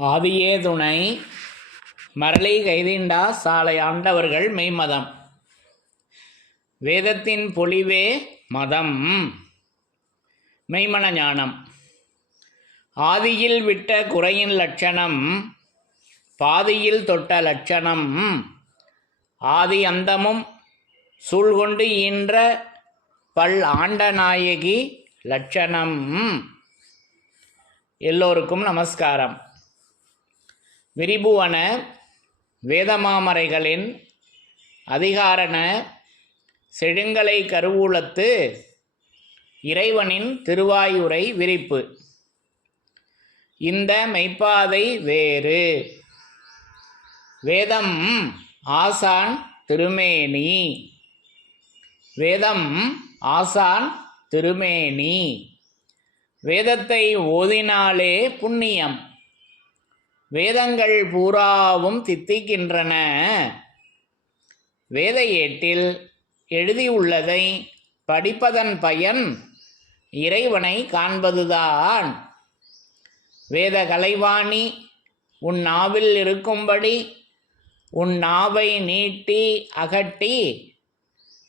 ஆதியே துணை மரளி கைதிண்டா சாலை ஆண்டவர்கள் மெய்மதம். வேதத்தின் பொலிவே மதம். மெய்மன ஞானம். ஆதியில் விட்ட குறையின் லட்சணம் பாதியில் தொட்ட லட்சணம் ஆதி அந்தமும் சூழ்கொண்டு ஈன்ற பல் ஆண்டநாயகி லட்சணம். எல்லோருக்கும் நமஸ்காரம். விரிபுவன வேதமாமரைகளின் அதிகாரண செழுங்கலை கருவூலத்து இறைவனின் திருவாயுரை விரிப்பு. இந்த மெய்ப்பாதை வேறு. வேதம் ஆசான் திருமேனி. வேதம் ஆசான் திருமேனி. வேதத்தை ஓதினாலே புண்ணியம். வேதங்கள் பூராவும் தித்திக்கின்றன. வேத ஏட்டில் எழுதியுள்ளதை படிப்பதன் பயன் இறைவனை காண்பதுதான். வேத கலைவாணி உன் நாவில் இருக்கும்படி உன் நாவை நீட்டி அகட்டி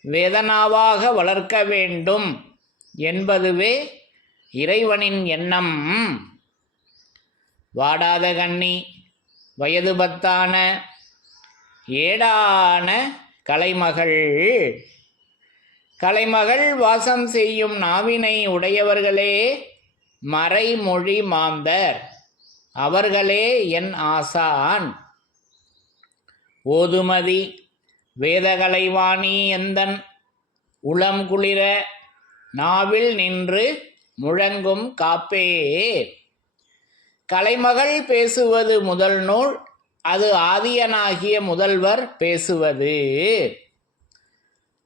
வேதனாவாக வளர்க்க வேண்டும் என்பதுவே இறைவனின் எண்ணம். வாடாத கண்ணி வயது பத்தான ஏடான கலைமகள். கலைமகள் வாசம் செய்யும் நாவினை உடையவர்களே மறைமொழி மாந்தர். அவர்களே என் ஆசான். ஓதுமதி வேதகலைவாணி எந்தன் உளம் குளிர நாவில் நின்று முழங்கும் காப்பே. கலைமகள் பேசுவது முதல் நூல் அது ஆதியனாகிய முதல்வர் பேசுவது.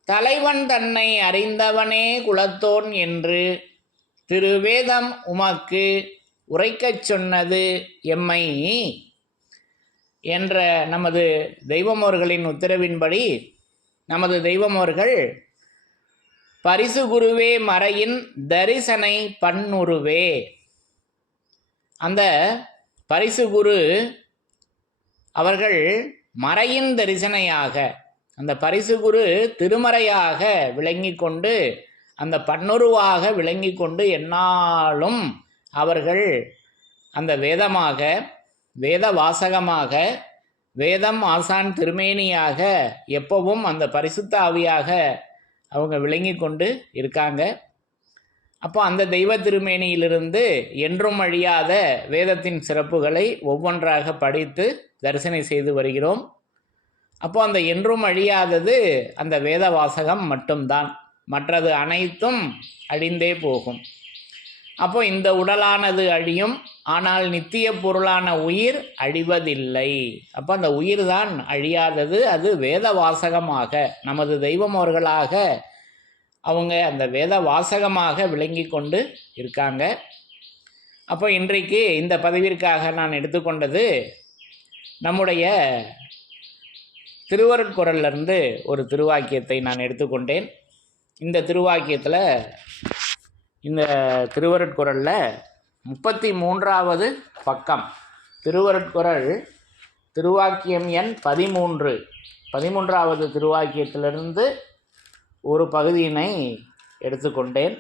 தலைவன் தன்னை அறிந்தவனே குலத்தோன் என்று திருவேதம் உமக்கு உரைக்கச் சொன்னது எம்மை என்ற நமது தெய்வமோர்களின் உத்தரவின்படி நமது தெய்வமோர்கள் பரிசு குருவே மறையின் தரிசனை பண்ணுருவே. அந்த பரிசு குரு அவர்கள் மறையின் தரிசனையாக அந்த பரிசு குரு திருமறையாக விளங்கி கொண்டு அந்த பன்னுருவாக விளங்கி கொண்டு என்னாலும் அவர்கள் அந்த வேதமாக வேத வாசகமாக வேதம் ஆசான் திருமேனியாக எப்பவும் அந்த பரிசுத்த ஆவியாக அவங்க விளங்கி கொண்டு இருக்காங்க. அப்போ அந்த தெய்வ திருமேனியிலிருந்து என்றும் அழியாத வேதத்தின் சிறப்புகளை ஒவ்வொன்றாக படித்து தரிசனை செய்து வருகிறோம். அப்போ அந்த என்றும் அழியாதது அந்த வேத வாசகம் மட்டும்தான். மற்றது அனைத்தும் அழிந்தே போகும். அப்போ இந்த உடலானது அழியும் ஆனால் நித்திய பொருளான உயிர் அழிவதில்லை. அப்போ அந்த உயிர் தான் அழியாதது அது வேத வாசகமாக நமது தெய்வம் அவர்களாக அவங்க அந்த வேத வாசகமாக விளங்கி கொண்டு இருக்காங்க. அப்போ இன்றைக்கு இந்த பதவிற்காக நான் எடுத்துக்கொண்டது நம்முடைய திருவருட்குரல்லிருந்து ஒரு திருவாக்கியத்தை நான் எடுத்துக்கொண்டேன். இந்த திருவாக்கியத்தில் இந்த திருவருட்குரலில் முப்பத்தி மூன்றாவது பக்கம். திருவருட்குரல் திருவாக்கியம் எண் பதிமூன்று. பதிமூன்றாவது திருவாக்கியத்திலிருந்து ஒரு பகுதியினை எடுத்துக்கொண்டேன்.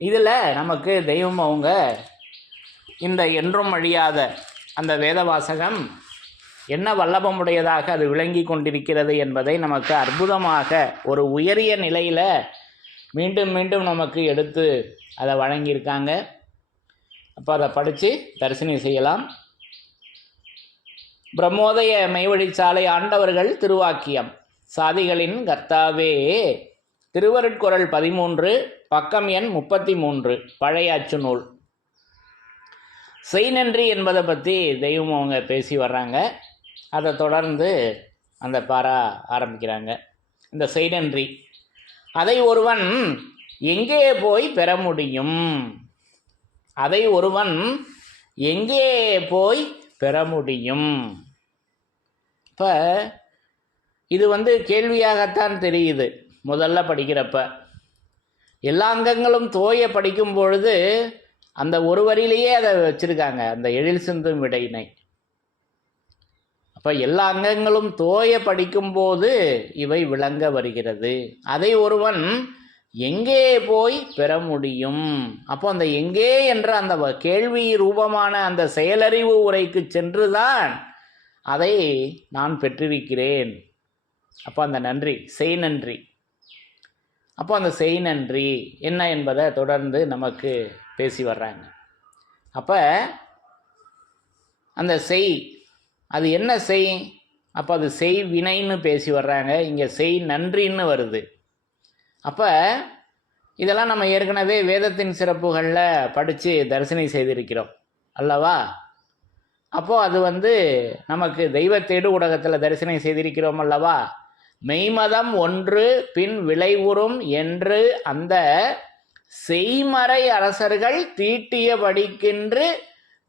இதில் நமக்கு தெய்வம் அவங்க இந்த என்றும் அழியாத அந்த வேத வாசகம் என்ன வல்லபமுடையதாக அது விளங்கி கொண்டிருக்கிறது என்பதை நமக்கு அற்புதமாக ஒரு உயரிய நிலையில் மீண்டும் மீண்டும் நமக்கு எடுத்து அதை வழங்கியிருக்காங்க. அப்போ அதை படித்து தரிசனை செய்யலாம். பிரம்மோதய மெய்வழிச்சாலை ஆண்டவர்கள் திருவாக்கியம். சாதிகளின் கர்த்தாவே திருவருட்குறள் பதிமூன்று பக்கம் எண் முப்பத்தி மூன்று பழைய அச்சு நூல் செய் நன்றி என்பதை பற்றி தெய்வம் அவங்க பேசி வர்றாங்க. அதை தொடர்ந்து அந்த பாரா ஆரம்பிக்கிறாங்க. இந்த செய் நன்றி. அதை ஒருவன் எங்கே போய் பெற முடியும்? அதை ஒருவன் எங்கே போய் பெற முடியும்? இப்போ இது வந்து கேள்வியாகத்தான் தெரியுது முதல்ல படிக்கிறப்ப. எல்லா அங்கங்களும் தோய படிக்கும் பொழுது அந்த ஒரு வரியிலேயே அதை வச்சுருக்காங்க அந்த எழில் சிந்தும் விடையினை. அப்போ எல்லா அங்கங்களும் தோய படிக்கும்போது இவை விளங்க வருகிறது. அதை ஒருவன் எங்கே போய் பெற முடியும்? அப்போ அந்த எங்கே என்ற அந்த வ- கேள்வி ரூபமான அந்த செயலறிவு உரைக்கு சென்றுதான் அதை நான் பெற்றிருக்கிறேன். அப்போ அந்த நன்றி செய் நன்றி. அப்போ அந்த செய் நன்றி என்ன என்பதை தொடர்ந்து நமக்கு பேசி வர்றாங்க. அப்போ அந்த செய் அது என்ன செய்? அப்போ அது செய் வினைன்னு பேசி வர்றாங்க இங்கே செய் நன்றின்னு வருது. அப்போ இதெல்லாம் நம்ம ஏற்கனவே வேதத்தின் சிறப்புகளில் படித்து தரிசனை செய்திருக்கிறோம் அல்லவா? அப்போது அது வந்து நமக்கு தெய்வத்தேடு ஊடகத்தில் தரிசனை செய்திருக்கிறோம் அல்லவா? மெய்மதம் ஒன்று பின் விளைவுறும் என்று அந்த செய்மறை அரசர்கள் தீட்டியபடிக்கென்று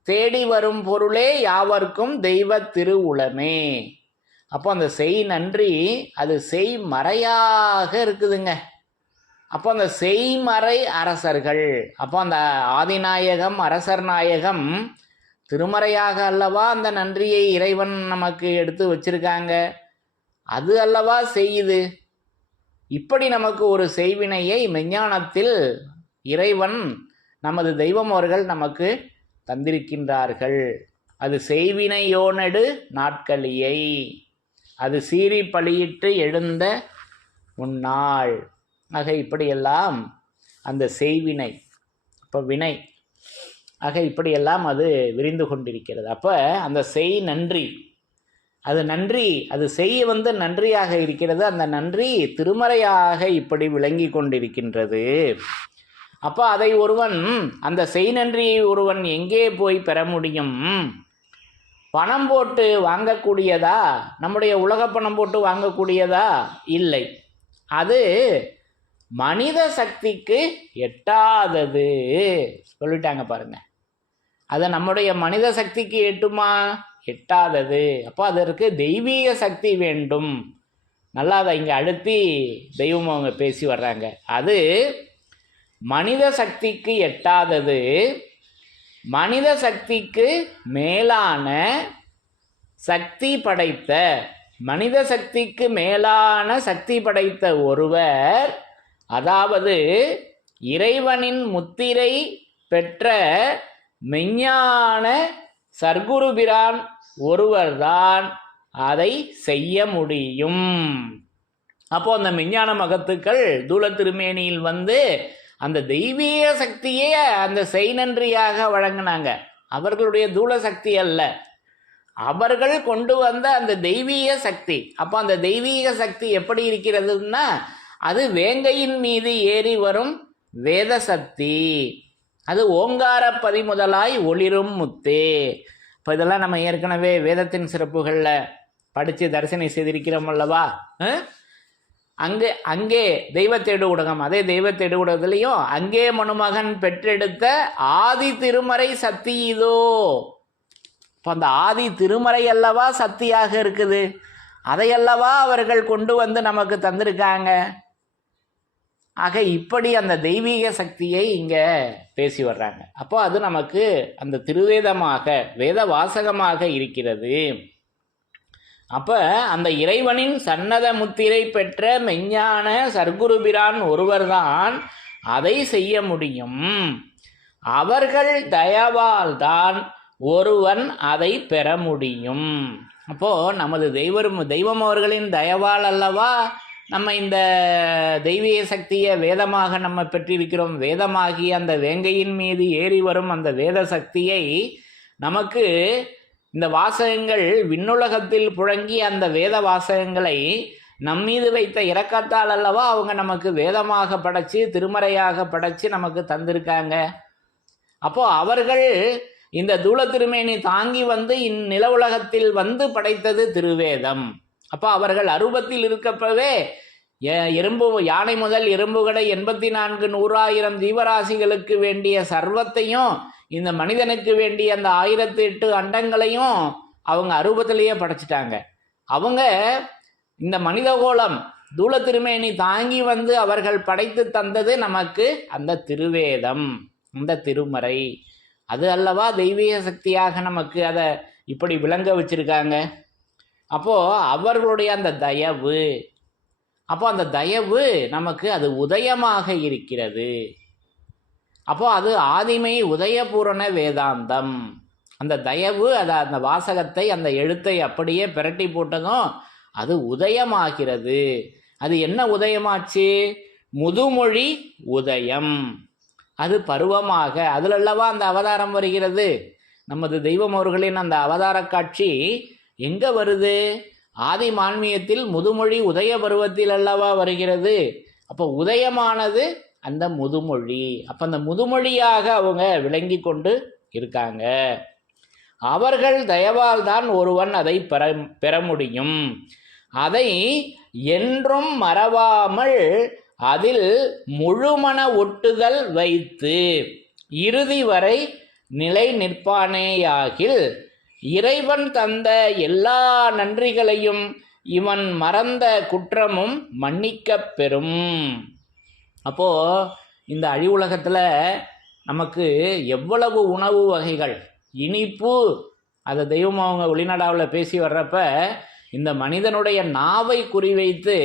தேடி வரும் பொருளே யாவர்க்கும் தெய்வ திருவுளமே. அப்போ அந்த செய் நன்றி அது செய் மறையாக இருக்குதுங்க. அப்போ அந்த செய்மறை அரசர்கள் அப்போ அந்த ஆதிநாயகம் அரசர் நாயகம் திருமறையாக அல்லவா அந்த நன்றியை இறைவன் நமக்கு எடுத்து வச்சிருக்காங்க? அது அல்லவா செய்யுது? இப்படி நமக்கு ஒரு செய்வினையை மெஞ்ஞானத்தில் இறைவன் நமது தெய்வம் அவர்கள் நமக்கு தந்திருக்கின்றார்கள். அது செய்வினையோனடு நாட்களியை அது சீறி பழியிட்டு எழுந்த உன்னாள் ஆக இப்படியெல்லாம் அந்த செய்வினை இப்போ வினை ஆக இப்படியெல்லாம் அது விரிந்து கொண்டிருக்கிறது. அப்போ அந்த செய் நன்றி அது நன்றி அது செய்ய வந்து நன்றியாக இருக்கிறது அந்த நன்றி திருமறையாக இப்படி விளங்கி கொண்டிருக்கின்றது. அப்போ அதை ஒருவன் அந்த செய் நன்றியை ஒருவன் எங்கே போய் பெற முடியும்? பணம் போட்டு வாங்கக்கூடியதா? நம்முடைய உலக பணம் போட்டு வாங்கக்கூடியதா? இல்லை. அது மனித சக்திக்கு எட்டாதது. சொல்லிட்டாங்க பாருங்க. அதை நம்முடைய மனித சக்திக்கு எட்டுமா? எட்டாதது அப்போ அதற்கு தெய்வீக சக்தி வேண்டும். நல்லா அதை இங்கே அழுத்தி தெய்வம் அவங்க பேசி வர்றாங்க. அது மனித சக்திக்கு எட்டாதது மனித சக்திக்கு மேலான சக்தி படைத்த மனித சக்திக்கு மேலான சக்தி படைத்த ஒருவர் அதாவது இறைவனின் முத்திரை பெற்ற மெஞ்ஞான சர்க்குருபிரான் ஒருவர்தான் அதை செய்ய முடியும். அப்போ அந்த விஞ்ஞான மகத்துக்கள் தூல திருமேனியில் வந்து அந்த தெய்வீக சக்தியே அந்த செய் நன்றியாக வழங்கினாங்க. அவர்களுடைய தூள சக்தி அல்ல. அவர்கள் கொண்டு வந்த அந்த தெய்வீக சக்தி. அப்போ அந்த தெய்வீக சக்தி எப்படி இருக்கிறதுன்னா அது வேங்கையின் மீது ஏறி வரும் வேத சக்தி அது ஓங்கார பதிமுதலாய் ஒளிரும் முத்தே. இப்போ இதெல்லாம் நம்ம ஏற்கனவே வேதத்தின் சிறப்புகளில் படித்து தரிசனை செய்திருக்கிறோம் அல்லவா? அங்கே அங்கே தெய்வத்தேடு ஊடகம் அதே தெய்வத்தேடு ஊடகத்திலையும் அங்கே மனுமகன் பெற்றெடுத்த ஆதி திருமறை சக்தி இதோ. இப்போ அந்த ஆதி திருமறை அல்லவா சக்தியாக இருக்குது? அதையல்லவா அவர்கள் கொண்டு வந்து நமக்கு தந்திருக்காங்க? ஆக இப்படி அந்த தெய்வீக சக்தியை இங்கே பேசி வர்றாங்க. அப்போ அது நமக்கு அந்த திருவேதமாக வேத வாசகமாக இருக்கிறது. அப்போ அந்த இறைவனின் சன்னத முத்திரை பெற்ற மெஞ்ஞான சர்க்குருபிரான் ஒருவர்தான் அதை செய்ய முடியும். அவர்கள் தயவால் தான் ஒருவன் அதை பெற முடியும். அப்போது நமது தெய்வரும் தெய்வம் அவர்களின் தயவால் அல்லவா? நம்ம இந்த தெய்வீக சக்தியை வேதமாக நம்ம பெற்றிருக்கிறோம். வேதமாகி அந்த வேங்கையின் மீது ஏறி வரும் அந்த வேத சக்தியை நமக்கு இந்த வாசகங்கள் விண்ணுலகத்தில் புழங்கி அந்த வேத வாசகங்களை நம்மீது வைத்த இறக்கத்தால் அல்லவா அவங்க நமக்கு வேதமாக படைச்சு திருமறையாக படைச்சு நமக்கு தந்திருக்காங்க. அப்போ அவர்கள் இந்த தூள திருமேனி தாங்கி வந்து இந்நில உலகத்தில் வந்து படைத்தது திருவேதம். அப்போ அவர்கள் அருபத்தில் இருக்கப்பவே எ- எறும்பு யானை முதல் எறும்புகடை எண்பத்தி நான்கு நூறாயிரம் ஜீவராசிகளுக்கு வேண்டிய சர்வத்தையும் இந்த மனிதனுக்கு வேண்டிய அந்த ஆயிரத்தி எட்டு அண்டங்களையும் அவங்க அரூபத்திலேயே படைச்சிட்டாங்க. அவங்க இந்த மனிதகோளம் தூள திருமேனி தாங்கி வந்து அவர்கள் படைத்து தந்தது நமக்கு அந்த திருவேதம் அந்த திருமறை. அது அல்லவா தெய்வீக சக்தியாக நமக்கு அதை இப்படி விளங்க வச்சிருக்காங்க. அப்போது அவர்களுடைய அந்த தயவு. அப்போ அந்த தயவு நமக்கு அது உதயமாக இருக்கிறது. அப்போ அது ஆதிமை உதயபூரண வேதாந்தம். அந்த தயவு அதை அந்த வாசகத்தை அந்த எழுத்தை அப்படியே பிரட்டி போட்டதும் அது உதயமாகிறது. அது என்ன உதயமாச்சு? முதுமொழி உதயம். அது பருவமாக. அதில் அல்லவா அந்த அவதாரம் வருகிறது? நமது தெய்வம் அவர்களின் அந்த அவதார காட்சி எங்க வருது? ஆதி மான்மியத்தில் முதுமொழி உதய பருவத்தில் அல்லவா வருகிறது? அப்போ உதயமானது அந்த முதுமொழி. அப்போ அந்த முதுமொழியாக அவங்க விளங்கி கொண்டு இருக்காங்க. அவர்கள் தயவால் தான் ஒருவன் அதை பெற பெற முடியும். அதை என்றும் மறவாமல் அதில் முழுமன ஒட்டுதல் வைத்து இறுதி வரை நிலை நிற்பானேயாகில் இறைவன் தந்த எல்லா நன்றிகளையும் இவன் மறந்த குற்றமும் மன்னிக்கப் பெறும். அப்போ இந்த அழிவுலகத்தில் நமக்கு எவ்வளவு உணவு வகைகள் இனிப்பு அதை தெய்வம் அவங்க வெளிநாடாவில் பேசி வர்றப்ப இந்த மனிதனுடைய நாவை குறிவைத்து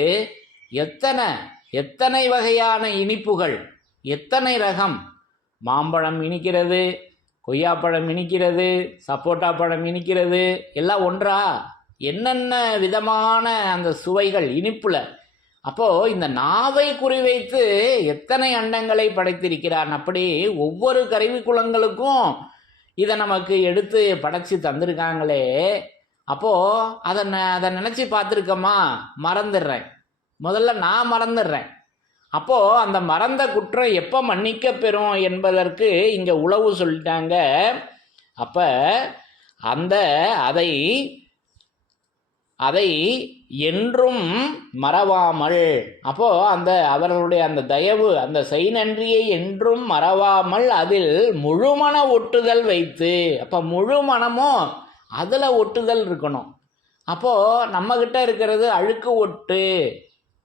எத்தனை எத்தனை வகையான இனிப்புகள் எத்தனை ரகம் மாம்பழம் இனிக்கிறது கொய்யாப்பழம் இனிக்கிறது சப்போட்டா பழம் இனிக்கிறது எல்லாம் ஒன்றா? என்னென்ன விதமான அந்த சுவைகள் இனிப்பில்? அப்போது இந்த நாவை குறிவைத்து எத்தனை அண்டங்களை படைத்திருக்கிறான் அப்படி ஒவ்வொரு கருவிக்குளங்களுக்கும் இதை நமக்கு எடுத்து படைச்சி தந்திருக்காங்களே. அப்போது அதை ந- அதை நினச்சி பார்த்துருக்கோமா மறந்துடுறேன். முதல்ல நான் மறந்துடுறேன். அப்போது அந்த மறந்த குற்றம் எப்போ மன்னிக்க பெறும் என்பதற்கு இங்கே உளவு சொல்லிட்டாங்க. அப்போ அந்த அதை அதை என்றும் மறவாமல் அப்போது அந்த அவர்களுடைய அந்த தயவு அந்த செய் நன்றியை என்றும் மறவாமல் அதில் முழுமன ஒட்டுதல் வைத்து அப்போ முழு மனமும் அதில் ஒட்டுதல் இருக்கணும். அப்போ நம்மக்கிட்ட இருக்கிறது அழுக்கு ஒட்டு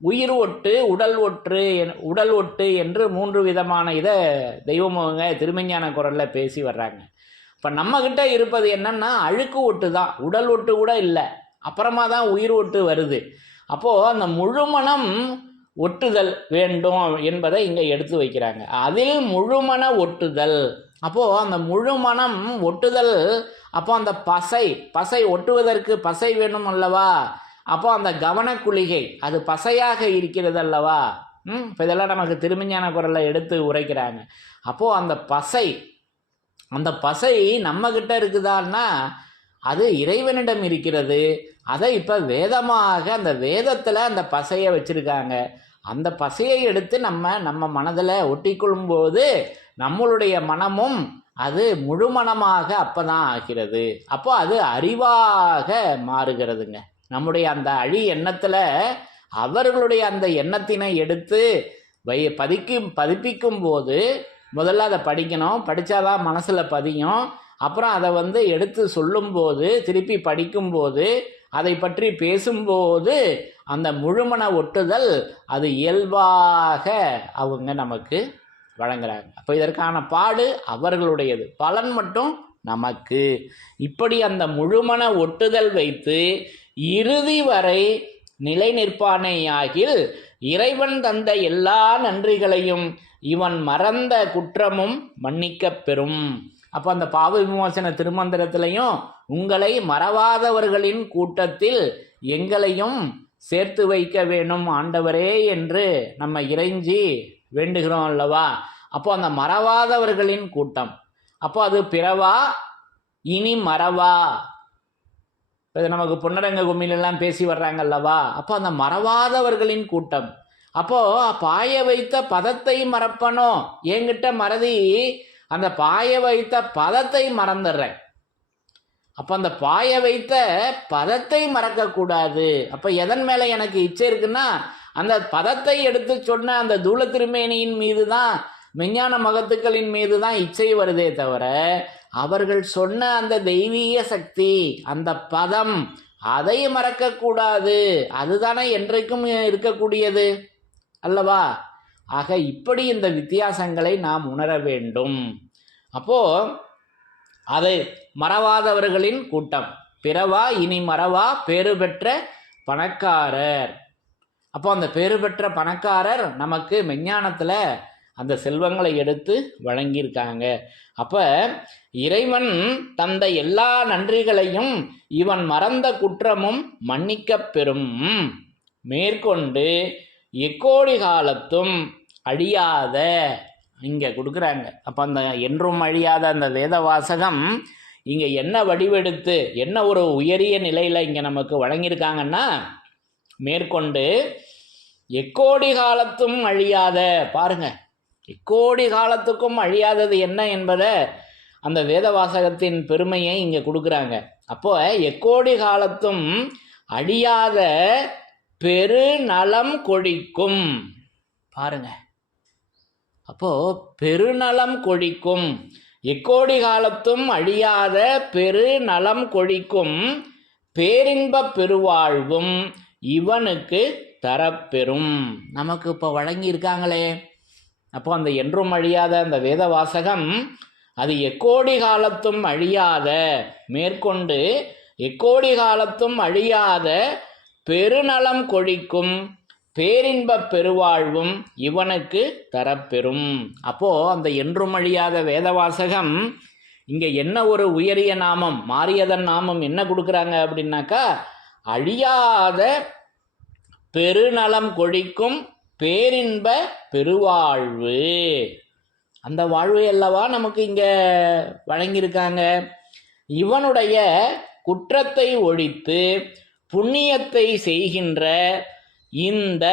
உயிர் ஒட்டு உடல் ஒட்டு என்- உடல் ஒட்டு என்று மூன்று விதமான இதை தெய்வமுகங்க அவங்க திருமஞான பேசி வர்றாங்க. இப்போ நம்மக்கிட்ட இருப்பது என்னன்னா அழுக்கு ஒட்டு தான். உடல் ஒட்டு கூட இல்லை. அப்புறமா தான் உயிர் ஒட்டு வருது. அப்போது அந்த முழுமணம் ஒட்டுதல் வேண்டும் என்பதை இங்கே எடுத்து வைக்கிறாங்க. அதில் முழுமண ஒட்டுதல். அப்போது அந்த முழுமணம் ஒட்டுதல் அப்போ அந்த பசை பசை ஒட்டுவதற்கு பசை வேணும் அல்லவா? அப்போ அந்த கவனக்குளிகை அது பசையாக இருக்கிறது அல்லவா ம் இப்போ இதெல்லாம் நமக்கு திருமஞான குரலை எடுத்து உரைக்கிறாங்க. அப்போது அந்த பசை அந்த பசை நம்மக்கிட்ட இருக்குதான்னா அது இறைவனிடம் இருக்கிறது. அதை இப்போ வேதமாக அந்த வேதத்தில் அந்த பசையை வச்சுருக்காங்க. அந்த பசையை எடுத்து நம்ம நம்ம மனதில் ஒட்டிக்கொள்ளும் போது நம்மளுடைய மனமும் அது முழுமனமாக அப்பதான் ஆகிறது. அப்போ அது அறிவாக மாறுகிறதுங்க. நம்முடைய அந்த அழி எண்ணத்தில் அவர்களுடைய அந்த எண்ணத்தினை எடுத்து வை பதிக்கும் பதிப்பிக்கும் போது முதல்ல அதை படிக்கணும். படித்தாதான் மனசில் பதியும். அப்புறம் அதை வந்து எடுத்து சொல்லும்போது திருப்பி படிக்கும்போது அதை பற்றி பேசும்போது அந்த முழுமன ஒட்டுதல் அது இயல்பாக அவங்க நமக்கு வழங்குறாங்க. அப்போ இதற்கான பாடு அவர்களுடையது. பலன் மட்டும் நமக்கு. இப்படி அந்த முழுமன ஒட்டுதல் வைத்து இறுதி வரை நிலை நிற்பானேயாகில் இறைவன் தந்த எல்லா நன்றிகளையும் இவன் மறந்த குற்றமும் மன்னிக்கப் பெறும். அப்போ அந்த பாவ விமோசன திருமந்திரத்திலையும் உங்களை மறவாதவர்களின் கூட்டத்தில் எங்களையும் சேர்த்து வைக்க வேணும் ஆண்டவரே என்று நம்ம இறைஞ்சி வேண்டுகிறோம் அல்லவா? அப்போ அந்த மறவாதவர்களின் கூட்டம். அப்போ அது பிறவா? இனி மறவா? இப்போ நமக்கு பொன்னடங்க கும்மிலெல்லாம் பேசி வர்றாங்க அல்லவா அப்போ அந்த மறவாதவர்களின் கூட்டம். அப்போது பாய வைத்த பதத்தை மறப்பனோ? என்கிட்ட மறதி அந்த பாய வைத்த பதத்தை மறந்துடுறேன். அப்போ அந்த பாய வைத்த பதத்தை மறக்கக்கூடாது. அப்போ எதன் மேலே எனக்கு இச்சை இருக்குன்னா அந்த பதத்தை எடுத்து சொன்ன அந்த தூள திருமேனியின் மீது தான் விஞ்ஞான மகத்துக்களின் மீது தான் இச்சை வருதே தவிர அவர்கள் சொன்ன அந்த தெய்வீக சக்தி அந்த பதம் அதை மறக்கக்கூடாது. அதுதானே என்றைக்கும் இருக்கக்கூடியது அல்லவா? ஆக இப்படி இந்த வித்தியாசங்களை நாம் உணர வேண்டும். அப்போ அதை மறவாதவர்களின் கூட்டம். பிறவா இனி மறவா பேறு பெற்ற பணக்காரர். அப்போ அந்த பேறு பெற்ற பணக்காரர் நமக்கு விஞ்ஞானத்தில் அந்த செல்வங்களை எடுத்து வழங்கியிருக்காங்க. அப்போ இறைவன் தந்த எல்லா நன்றிகளையும் இவன் மறந்த குற்றமும் மன்னிக்கப் பெறும். மேற்கொண்டு எக்கோடி காலத்தும் அழியாத இங்கே கொடுக்குறாங்க. அப்போ அந்த என்றும் அழியாத அந்த வேத வாசகம் இங்கே என்ன வடிவெடுத்து என்ன ஒரு உயரிய நிலையில் இங்கே நமக்கு வழங்கியிருக்காங்கன்னா மேற்கொண்டு எக்கோடி காலத்தும் அழியாத பாருங்க. எக்கோடி காலத்துக்கும் அழியாதது என்ன என்பதை அந்த வேத வாசகத்தின் பெருமையை இங்கே கொடுக்குறாங்க. அப்போ எக்கோடி காலத்தும் அழியாத பெருநலம் கொழிக்கும் பாருங்க. அப்போ பெருநலம் கொழிக்கும் எக்கோடி காலத்தும் அழியாத பெருநலம் கொழிக்கும் பேரின்பப் பெருவாழ்வும் இவனுக்கு தரப்பெறும். நமக்கு இப்போ வழங்கியிருக்காங்களே. அப்போ அந்த என்றும் அழியாத அந்த வேத வாசகம் அது எக்கோடி காலத்தும் அழியாத மேற்கொண்டு எக்கோடி காலத்தும் அழியாத பெருநலம் கொழிக்கும் பேரின்பப் பெருவாழ்வும் இவனுக்கு தரப்பெறும். அப்போ அந்த என்றும் அழியாத வேதவாசகம் இங்கே என்ன ஒரு உயரிய நாமம் மாரியதன் நாமம் என்ன கொடுக்குறாங்க அப்படின்னாக்கா அழியாத பெருநலம் கொழிக்கும் பேரின்ப பெருவாழ்வு. அந்த வாழ்வு அல்லவா நமக்கு இங்கே வழங்கியிருக்காங்க. இவனுடைய குற்றத்தை ஒழித்து புண்ணியத்தை செய்கின்ற இந்த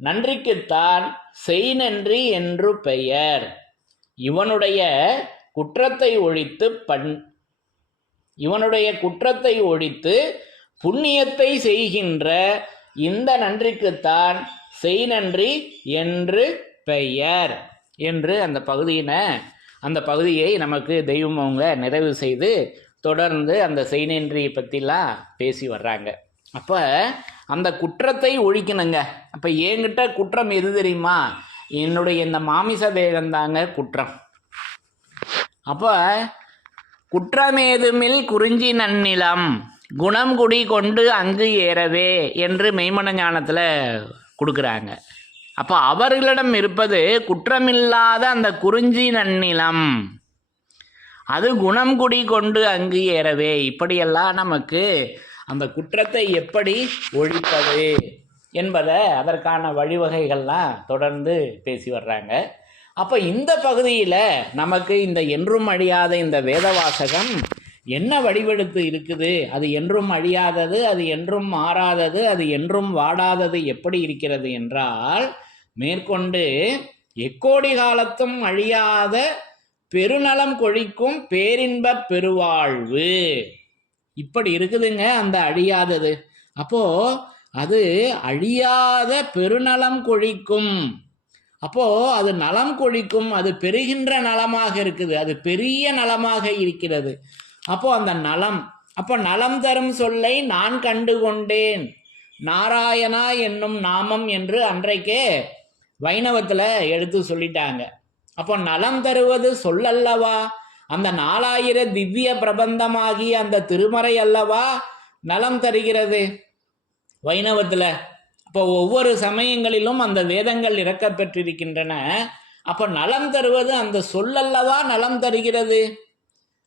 நன்றிக்குத்தான் செய் நன்றி என்று பெயர். இவனுடைய குற்றத்தை ஒழித்து பண் இவனுடைய குற்றத்தை ஒழித்து புண்ணியத்தை செய்கின்ற இந்த நன்றிக்குத்தான் செய் நன்றி என்று பெயர். என்று அந்த பகுதியினை அந்த பகுதியை நமக்கு தெய்வம் அவங்க நிறைவு செய்து தொடர்ந்து அந்த செய் நன்றி பற்றிலாம் பேசி வர்றாங்க. அப்போ அந்த குற்றத்தை ஒழிக்கணுங்க. அப்போ என்கிட்ட குற்றம் எது தெரியுமா? என்னுடைய இந்த மாமிச தேகந்தாங்க குற்றம். அப்போ குற்றமேதுமில் குறிஞ்சி நன்னிலம் குணம் குடி கொண்டு அங்கு ஏறவே என்று மெய்மன ஞானத்தில் கொடுக்குறாங்க. அப்போ அவர்களிடம் இருப்பது குற்றமில்லாத அந்த குறிஞ்சி நன்னிலம் அது குணம் குடி கொண்டு அங்கு ஏறவே. இப்படியெல்லாம் நமக்கு அந்த குற்றத்தை எப்படி ஒழிப்பது என்பதை அதற்கான வழிவகைகள்லாம் தொடர்ந்து பேசி வர்றாங்க. அப்போ இந்த பகுதியில் நமக்கு இந்த என்றும் அழியாத இந்த வேதவாசகம் என்ன வடிவெடுத்து இருக்குது? அது என்றும் அழியாதது அது என்றும் மாறாதது அது என்றும் வாடாதது எப்படி இருக்கிறது என்றால் மேற்கொண்டு எக்கோடி காலத்தும் அழியாத பெருநலம் கொழிக்கும் பேரின்பப் பெருவாழ்வு. இப்படி இருக்குதுங்க அந்த அழியாதது. அப்போ அது அழியாத பெருநலம் கொழிக்கும். அப்போ அது நலம் கொழிக்கும் அது பெறுகின்ற நலமாக இருக்குது அது பெரிய நலமாக இருக்கிறது. அப்போ அந்த நலம் அப்போ நலம் தரும் சொல்லை நான் கண்டு கொண்டேன் நாராயணா என்னும் நாமம் என்று அன்றைக்கே வைணவத்தில் எடுத்து சொல்லிட்டாங்க. அப்போ நலம் தருவது சொல்லல்லவா அந்த நாலாயிர திவ்ய பிரபந்தமாகிய அந்த திருமறை அல்லவா? நலம் தருகிறது. வைணவத்தில் அப்போ ஒவ்வொரு சமயங்களிலும் அந்த வேதங்கள் இறக்க பெற்றிருக்கின்றன அப்போ நலம் தருவது அந்த சொல்லல்லவா நலம் தருகிறது.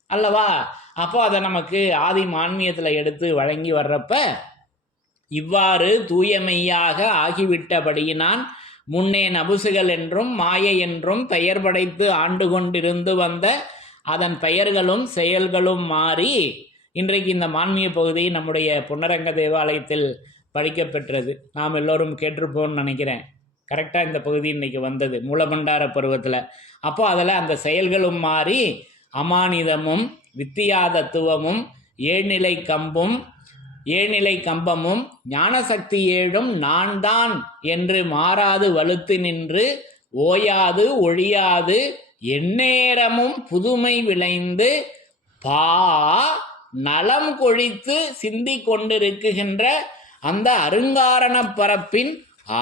அல்லவா? அப்போ அதை நமக்கு ஆதி மான்மியத்தில் எடுத்து வழங்கி வர்றப்ப இவ்வாறு தூயமையாக ஆகிவிட்டபடியினான் முன்னே நபுசுகள் என்றும் மாயை என்றும் பெயர் படைத்து ஆண்டு கொண்டிருந்து வந்த அதன் பெயர்களும் செயல்களும் மாறி இன்றைக்கு இந்த மான்மிய பகுதி நம்முடைய புன்னரங்க தேவாலயத்தில் படிக்கப்பெற்றது நாம் எல்லோரும் கேட்டிருப்போம்னு நினைக்கிறேன். கரெக்டாக இந்த பகுதி இன்றைக்கி வந்தது மூலபண்டார பருவத்தில். அப்போ அதில் அந்த செயல்களும் மாறி அமானிதமும் வித்தியாதத்துவமும் ஏழ்நிலை கம்பும் ஏழ்நிலை கம்பமும் ஞானசக்தி ஏழும் நான் தான் என்று மாறாது வலுத்து நின்று ஓயாது ஒழியாது எந்நேரமும் புதுமை விளைந்து பா நலம் கொழித்து சிந்தி கொண்டிருக்குகின்ற அந்த அருங்காரண பரப்பின்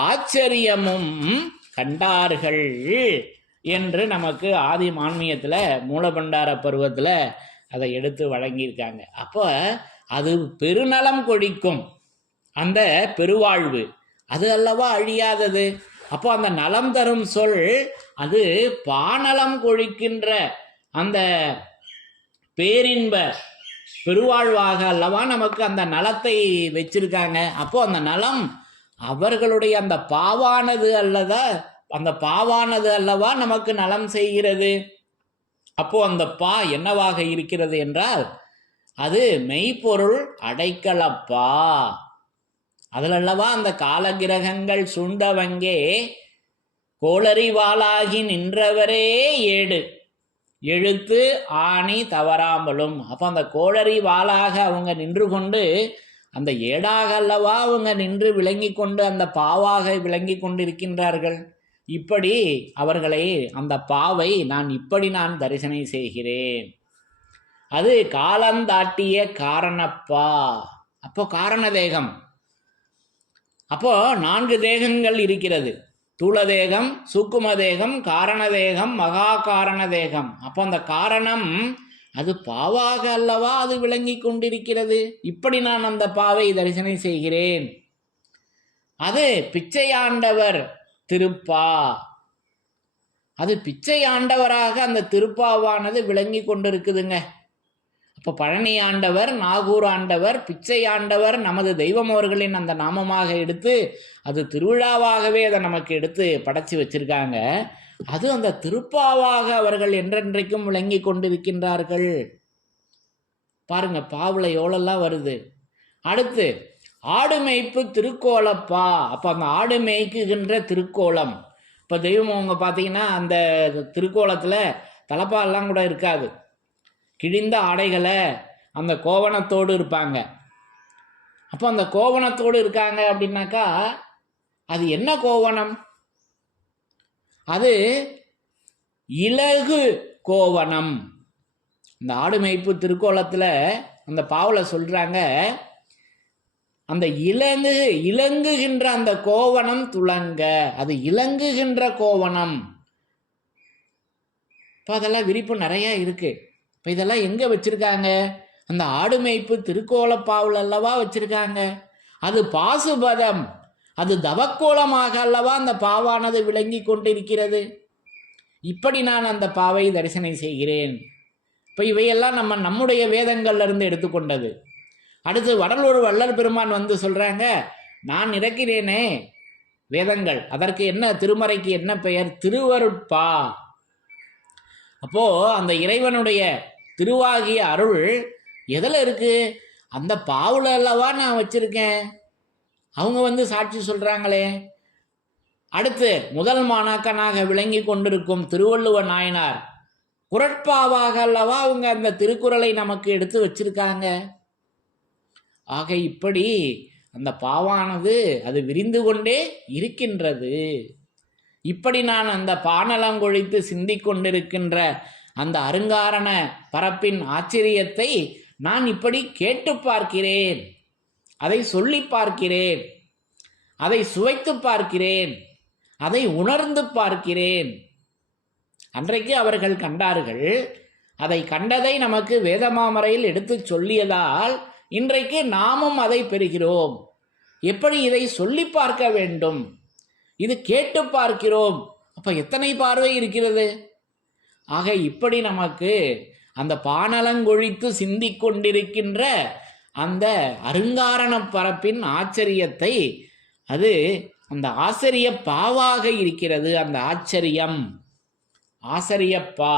ஆச்சரியமும் கண்டார்கள். என்று நமக்கு ஆதி மான்மியத்தில் மூலபண்டார பருவத்தில் அதை எடுத்து வழங்கியிருக்காங்க. அப்போ அது பெருநலம் கொடிக்கும். அந்த பெருவாழ்வு அது அல்லவா அழியாதது? அப்போ அந்த நலம் தரும் சொல் அது பாநலம் கொழிக்கின்ற அந்த பேரின்ப பெருவாழ்வாக அல்லவா நமக்கு அந்த நலத்தை வச்சிருக்காங்க. அப்போ அந்த நலம் அவர்களுடைய அந்த பாவானது அல்லதா அந்த பாவானது அல்லவா நமக்கு நலம் செய்கிறது? அப்போ அந்த பா என்னவாக இருக்கிறது என்றால் அது மெய்ப்பொருள் அடைக்கலப்பா. அதில் அல்லவா அந்த காலகிரகங்கள் சுண்டவங்கே கோளறிவாளாகி நின்றவரே ஏடு. எழுத்து ஆணி தவறாமலும். அப்போ அந்த கோளறி வாளாக அவங்க நின்று கொண்டு அந்த ஏடாக அல்லவா அவங்க நின்று விளங்கி கொண்டு அந்த பாவாக விளங்கி கொண்டிருக்கின்றார்கள். இப்படி அவர்களை அந்த பாவை நான் இப்படி நான் தரிசனை செய்கிறேன். அது காலந்தாட்டிய காரணப்பா. அப்போ காரண தேகம் அப்போ நான்கு தேகங்கள் இருக்கிறது. தூள தேகம் சுக்கும தேகம் காரண தேகம் மகா காரண தேகம் அப்போ அந்த காரணம் அது பாவாக அல்லவா அது விளங்கி கொண்டிருக்கிறது? இப்படி நான் அந்த பாவை தரிசனம் செய்கிறேன். அது பிச்சையாண்டவர். திருப்பா. அது பிச்சை ஆண்டவராக அந்த திருப்பாவானது விளங்கி கொண்டிருக்குதுங்க. அப்போ பழனி ஆண்டவர் நாகூர் ஆண்டவர் பிச்சை ஆண்டவர் நமது தெய்வம் அவர்களின் அந்த நாமமாக எடுத்து அது திருவிழாவாகவே அதை நமக்கு எடுத்து படைச்சி வச்சிருக்காங்க. அது அந்த திருப்பாவாக அவர்கள் என்றென்றைக்கும் விளங்கி கொண்டிருக்கின்றார்கள். பாருங்க பாவுல எவ்வளோலாம் வருது. அடுத்து ஆடு மேய்ப்பு திருக்கோலப்பா. அப்போ அந்த ஆடு மேய்க்குகின்ற திருக்கோலம். இப்போ தெய்வம் அவங்க பார்த்தீங்கன்னா அந்த திருக்கோலத்தில் தலைப்பாலாம் கூட இருக்காது. கிழிந்த ஆடைகளை அந்த கோவணத்தோடு இருப்பாங்க. அப்போ அந்த கோவணத்தோடு இருக்காங்க அப்படின்னாக்கா அது என்ன கோவணம்? அது இலகு கோவணம். இந்த ஆடு மேய்ப்பு திருக்கோலத்தில் அந்த பாவலை சொல்கிறாங்க அந்த இலங்கு இலங்குகின்ற அந்த கோவணம் துளங்க. அது இலங்குகின்ற கோவணம். இப்போ அதெல்லாம் விரிப்பு நிறையா இருக்கு. இப்போ இதெல்லாம் எங்கே வச்சுருக்காங்க? அந்த ஆடு மேய்ப்பு திருக்கோலப்பாவில் அல்லவா வச்சுருக்காங்க. அது பாசுபதம். அது தவக்கோலமாக அல்லவா அந்த பாவானது விளங்கி கொண்டிருக்கிறது. இப்படி நான் அந்த பாவை தரிசனம் செய்கிறேன். இப்போ இவையெல்லாம் நம்ம நம்முடைய வேதங்கள்லேருந்து எடுத்துக்கொண்டது. அடுத்து வடலூர் வள்ளல் பெருமான் வந்து சொல்கிறாங்க நான் இறக்கிறேனே. வேதங்கள். அதற்கு என்ன திருமறைக்கு என்ன பெயர்? திருவருட்பா. அப்போது அந்த இறைவனுடைய திருவாகிய அருள் எதில் இருக்குது அந்த பாவில் அல்லவா நான் வச்சுருக்கேன். அவங்க வந்து சாட்சி சொல்கிறாங்களே அடுத்து முதல் மாணாக்கனாக விளங்கி கொண்டிருக்கும் திருவள்ளுவ நாயனார் குரட்பாவாக அல்லவா அவங்க அந்த திருக்குறளை நமக்கு எடுத்து வச்சிருக்காங்க? ஆக இப்படி அந்த பாவானது அது விரிந்து கொண்டே இருக்கின்றது. இப்படி நான் அந்த பானலங்கொழித்து சிந்திக்கொண்டிருக்கின்ற அந்த அருங்காரண பரப்பின் ஆச்சரியத்தை நான் இப்படி கேட்டு பார்க்கிறேன். அதை சொல்லி பார்க்கிறேன். அதை சுவைத்து பார்க்கிறேன். அதை உணர்ந்து பார்க்கிறேன். அன்றைக்கு அவர்கள் கண்டார்கள். அதை கண்டதை நமக்கு வேதமாமறையில் எடுத்துச் சொல்லியதால் இன்றைக்கு நாமும் அதை பெறுகிறோம். எப்படி இதை சொல்லி பார்க்க வேண்டும்? இது கேட்டு பார்க்கிறோம். அப்போ எத்தனை பார்வை இருக்கிறது? ஆக இப்படி நமக்கு அந்த பானலங்கொழித்து சிந்திக்கொண்டிருக்கின்ற அந்த அருங்காரண பரப்பின் ஆச்சரியத்தை அது அந்த ஆச்சரிய பாவாக இருக்கிறது அந்த ஆச்சரியம். ஆச்சரியப்பா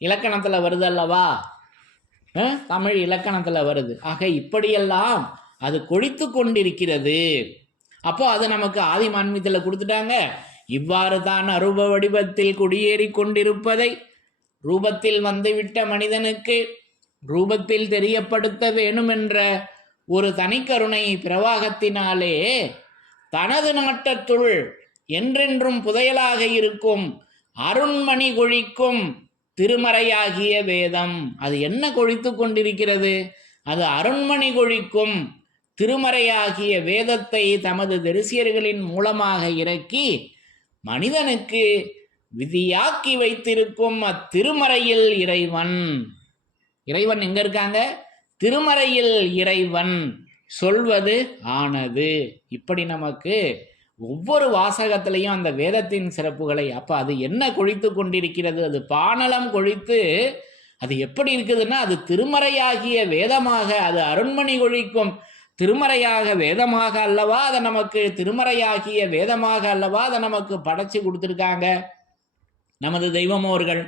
இலக்கணத்தில் வருதல்லவா தமிழ் இலக்கணத்தில் வருது. ஆக இப்படியெல்லாம் அது கொழித்து கொண்டிருக்கிறது. அப்போ அது நமக்கு ஆதி மான்மியத்தில் கொடுத்துட்டாங்க. இவ்வாறு தான் அரூப வடிவத்தில் குடியேறி கொண்டிருப்பதை ரூபத்தில் வந்துவிட்ட மனிதனுக்கு ரூபத்தில் தெரியப்படுத்த வேணுமென்ற ஒரு தனிக்கருணை பிரவாகத்தினாலே தனது நாட்டத்துள் என்றென்றும் புதையலாக இருக்கும் அருண்மணி கொழிக்கும் திருமறையாகிய வேதம். அது என்ன கொழித்து கொண்டிருக்கிறது? அது அருண்மணி கொழிக்கும் திருமறையாகிய வேதத்தை தமது தரிசியர்களின் மூலமாக இறக்கி மனிதனுக்கு விதியாக்கி வைத்திருக்கும் அத்திருமறையில் இறைவன். இறைவன் எங்க இருக்காங்க? திருமறையில் இறைவன் சொல்வது ஆனது. இப்படி நமக்கு ஒவ்வொரு வாசகத்திலையும் அந்த வேதத்தின் சிறப்புகளை அப்ப அது என்ன கொழித்து கொண்டிருக்கிறது? அது பானலம் கொழித்து அது எப்படி இருக்குதுன்னா அது திருமறையாகிய வேதமாக அது அருண்மணி கொழிக்கும் திருமறையாக வேதமாக அல்லவா? அதை நமக்கு திருமறையாகிய வேதமாக அல்லவா? அதை நமக்கு படைச்சு கொடுத்துருக்காங்க நமது தெய்வமோர்கள்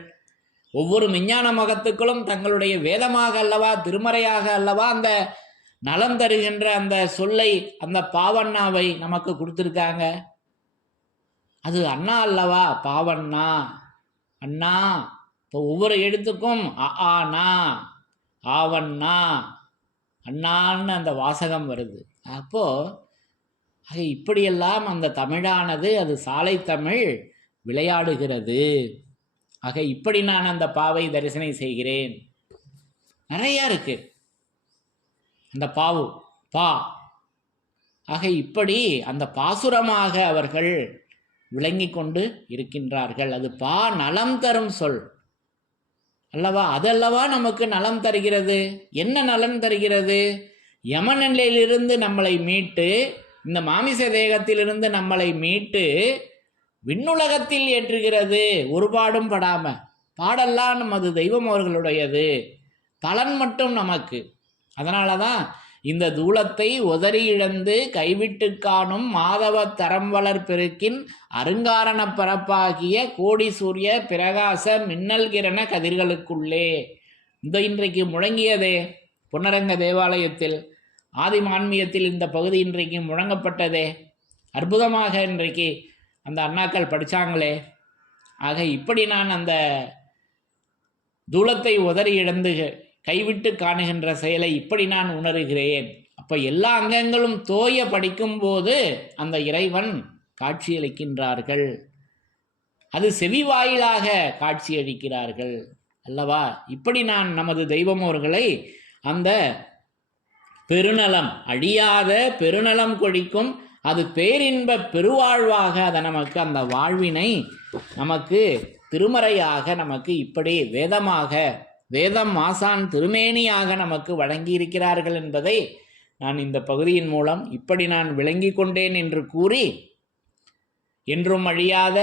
ஒவ்வொரு விஞ்ஞான மகத்துக்களும் தங்களுடைய வேதமாக அல்லவா திருமறையாக அல்லவா அந்த நலம் தருகின்ற அந்த சொல்லை அந்த பாவண்ணாவை நமக்கு கொடுத்துருக்காங்க. அது அண்ணா அல்லவா? பாவண்ணா. அண்ணா இப்போ ஒவ்வொரு எழுத்துக்கும் ஆனா ஆவண்ணா அண்ணான்னு அந்த வாசகம் வருது. அப்போது ஆக இப்படியெல்லாம் அந்த தமிழானது அது சாலை தமிழ் விளையாடுகிறது. ஆக இப்படி நான் அந்த பாவை தரிசனம் செய்கிறேன். நிறையா இருக்குது அந்த பாவு பா. ஆக இப்படி அந்த பாசுரமாக அவர்கள் விளங்கி கொண்டு இருக்கின்றார்கள். அது பா நலம் தரும் சொல். அல்லவா? அதல்லவா நமக்கு நலம் தருகிறது? என்ன நலன் தருகிறது? யமநிலையிலிருந்து நம்மளை மீட்டு இந்த மாமிச தேகத்திலிருந்து நம்மளை மீட்டு விண்ணுலகத்தில் ஏற்றுகிறது. ஒரு பாடும் படாம. பாடெல்லாம் நமது தெய்வம் அவர்களுடையது. பலன் மட்டும் நமக்கு. அதனால தான் இந்த தூளத்தை உதறி இழந்து கைவிட்டு காணும் மாதவ தரம் வளர் பெருக்கின் அருங்காரண பரப்பாகிய கோடி சூரிய பிரகாச மின்னல் கிரண கதிர்களுக்குள்ளே. இந்த இன்றைக்கு முழங்கியதே பொன்னரங்க தேவாலயத்தில். ஆதிமான்மியத்தில் இந்த பகுதி இன்றைக்கு முழங்கப்பட்டதே. அற்புதமாக இன்றைக்கு அந்த அண்ணாக்கள் படித்தாங்களே ஆக இப்படி நான் அந்த தூளத்தை உதறி இழந்து கைவிட்டு காணுகின்ற செயலை இப்படி நான் உணர்கிறேன். அப்போ எல்லா அங்கங்களும் தோய படிக்கும்போது அந்த இறைவன் காட்சியளிக்கின்றார்கள் அது செவி வாயிலாக காட்சியளிக்கிறார்கள் அல்லவா? இப்படி நான் நமது தெய்வமோர்களை அந்த பெருநலம் அழியாத பெருநலம் கொடிக்கும் அது பேரின்ப பெருவாழ்வாக அதை நமக்கு அந்த வாழ்வினை நமக்கு திருமறையாக நமக்கு இப்படி வேதமாக வேதம் ஆசான் திருமேனியாக நமக்கு வழங்கி இருக்கிறார்கள் என்பதை நான் இந்த பகுதியின் மூலம் இப்படி நான் விளங்கி கொண்டேன் என்று கூறி என்றும் அழியாத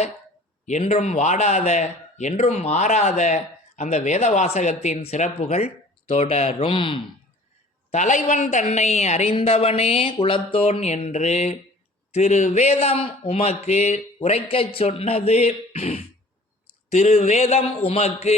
என்றும் வாடாத என்றும் மாறாத அந்த வேத வாசகத்தின் சிறப்புகள் தொடரும். தலைவன் தன்னை அறிந்தவனே குலத்தோன் என்று திருவேதம் உமக்கு உரைக்கச் சொன்னது. திருவேதம் உமக்கு